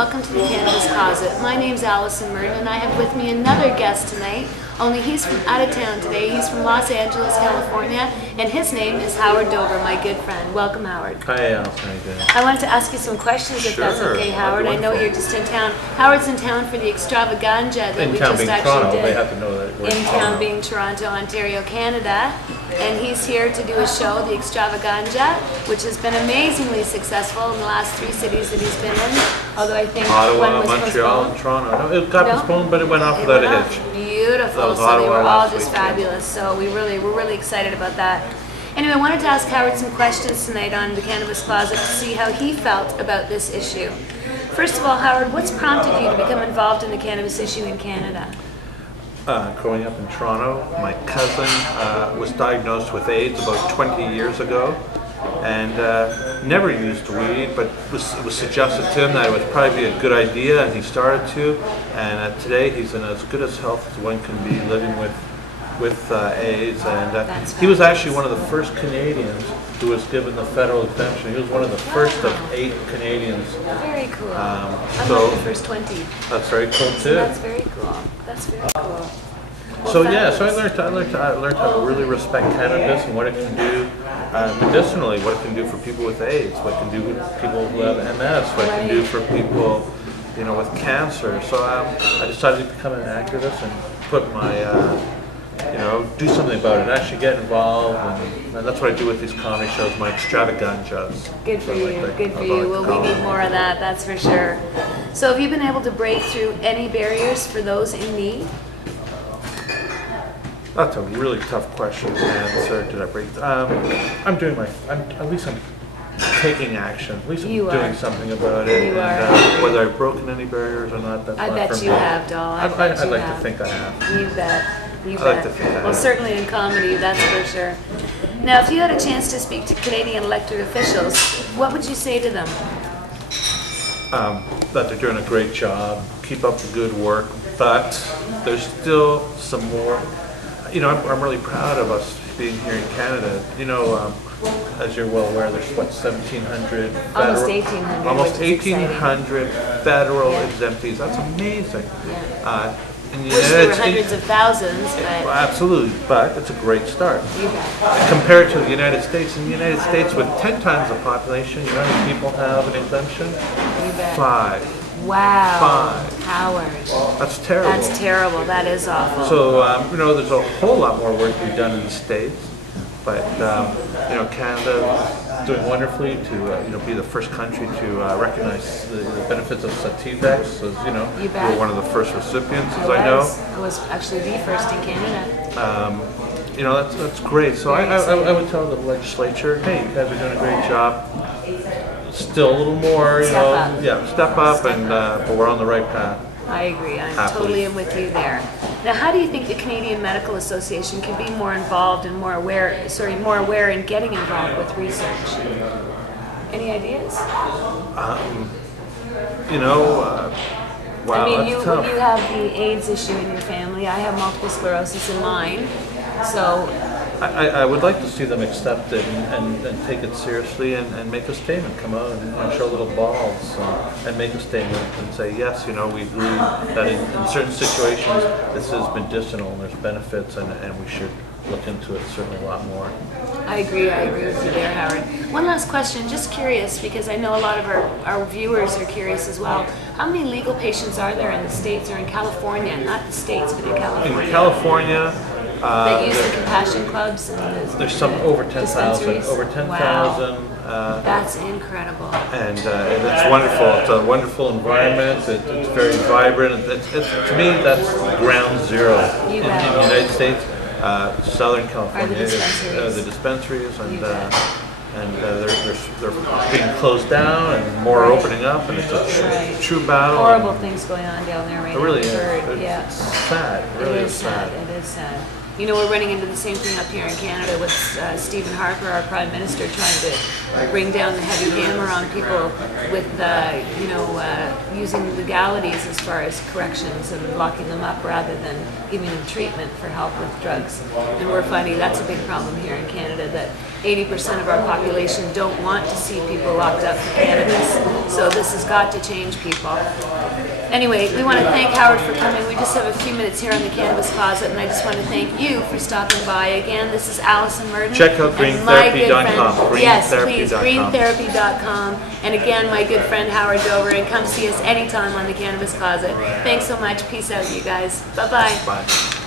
welcome to the Cannabis Closet. My name's Alison Myrden and I have with me another guest tonight, only he's from out of town today. He's from Los Angeles, California, and his name is Howard Dover, my good friend. Welcome, Howard. Hi, Alison. How you doing? I wanted to ask you some questions, if that's okay, Howard. I know you're just in town. Howard's in town for the Extravaganja that we just actually did. They have to know that we're in town being Toronto, Ontario, Canada. And he's here to do a show, the Extravaganja, which has been amazingly successful in the last 3 cities that he's been in. Although I think Ottawa, one was Montreal, and Toronto. No, it got postponed, but it went off without a hitch. Beautiful. So they were all just fabulous. So we're really excited about that. Anyway, I wanted to ask Howard some questions tonight on the Cannabis Closet to see how he felt about this issue. First of all, Howard, what's prompted you to become involved in the cannabis issue in Canada? Growing up in Toronto, my cousin was diagnosed with AIDS about 20 years ago and never used weed, but it was suggested to him that it would probably be a good idea, and he started to, and today he's in as good as health as one can be, living with AIDS, and he was actually one of the first Canadians who was given the federal exemption. He was one of the first of 8 Canadians. Very cool. I'm so one of the first 20. That's very cool too. So that's very cool. That's very cool. Well, so yeah, so I learned how to really respect cannabis and what it can do medicinally, what it can do for people with AIDS, what it can do with people who have MS, what it can do for people, you know, with cancer. So I decided to become an activist and put my do something about it, actually get involved, and that's what I do with these comedy shows, my Extravaganjas. Good for you, good for you. Well, we need more of that, that's for sure. So have you been able to break through any barriers for those in need? That's a really tough question to answer. Did I break? I'm doing at least I'm taking action. At least I'm doing something about it. You and whether I've broken any barriers or not, that's not bet for you me. have, doll. I'd like to think I have. You bet. You bet. Like to think I have. Well, certainly in comedy, that's for sure. Now, if you had a chance to speak to Canadian elected officials, what would you say to them? That they're doing a great job, keep up the good work, but there's still some more. You know, I'm really proud of us being here in Canada. You know, as you're well aware, there's what, 1,700 federal, almost 1,800. Almost 1,800 federal exemptees. That's amazing. Yeah. In the Wish there were United hundreds States, of thousands, but absolutely, but it's a great start. You bet. Compared to the United States, in the United States with 10 times the population, you know how many people have an exemption? You bet. 5. Wow. 5. Howard. That's terrible. That's terrible. That is awful. So, you know, there's a whole lot more work to be done in the States, but, you know, Canada is doing wonderfully to, be the first country to recognize the benefits of Sativex. So, you know, we were one of the first recipients, as I know. I was actually the first in Canada. You know, that's great. So I would tell the legislature, hey, you guys are doing a great job. Still a little more, step up, but we're on the right path. I agree. I'm totally with you there. Now, how do you think the Canadian Medical Association can be more involved and more aware in getting involved with research? Any ideas? Wow, I mean, that's tough. you have the AIDS issue in your family. I have multiple sclerosis in mine. So I would like to see them accept it and take it seriously and make a statement, come out and show little balls and make a statement and say, yes, you know, we agree that in certain situations this is medicinal and there's benefits and we should look into it certainly a lot more. I agree with you there, Howard. One last question, just curious, because I know a lot of our viewers are curious as well. How many legal patients are there in the States or in California? Not the States, but in California. In California, that use the compassion clubs and there's some over 10,000. Over 10,000. Wow. That's incredible. And it's wonderful. It's a wonderful environment. It's very vibrant. To me, that's ground zero in the United States. Southern California, the dispensaries, and they're being closed down and more are opening up, and it's a true battle. Horrible things going on down there right now. It really is. It's sad. It really is sad. It really sad. You know, we're running into the same thing up here in Canada with Stephen Harper, our Prime Minister, trying to bring down the heavy hammer on people with, you know, using legalities as far as corrections and locking them up rather than giving them treatment for help with drugs. And we're finding that's a big problem here in Canada, that 80% of our population don't want to see people locked up for cannabis. So this has got to change, people. Anyway, we want to thank Howard for coming. We just have a few minutes here on the Cannabis Closet, and I just want to thank you for stopping by. Again, this is Alison Myrden. Check out greentherapy.com. Yes, please, greentherapy.com. And again, my good friend Howard Dover, and come see us anytime on the Cannabis Closet. Thanks so much. Peace out, you guys. Bye-bye. Bye.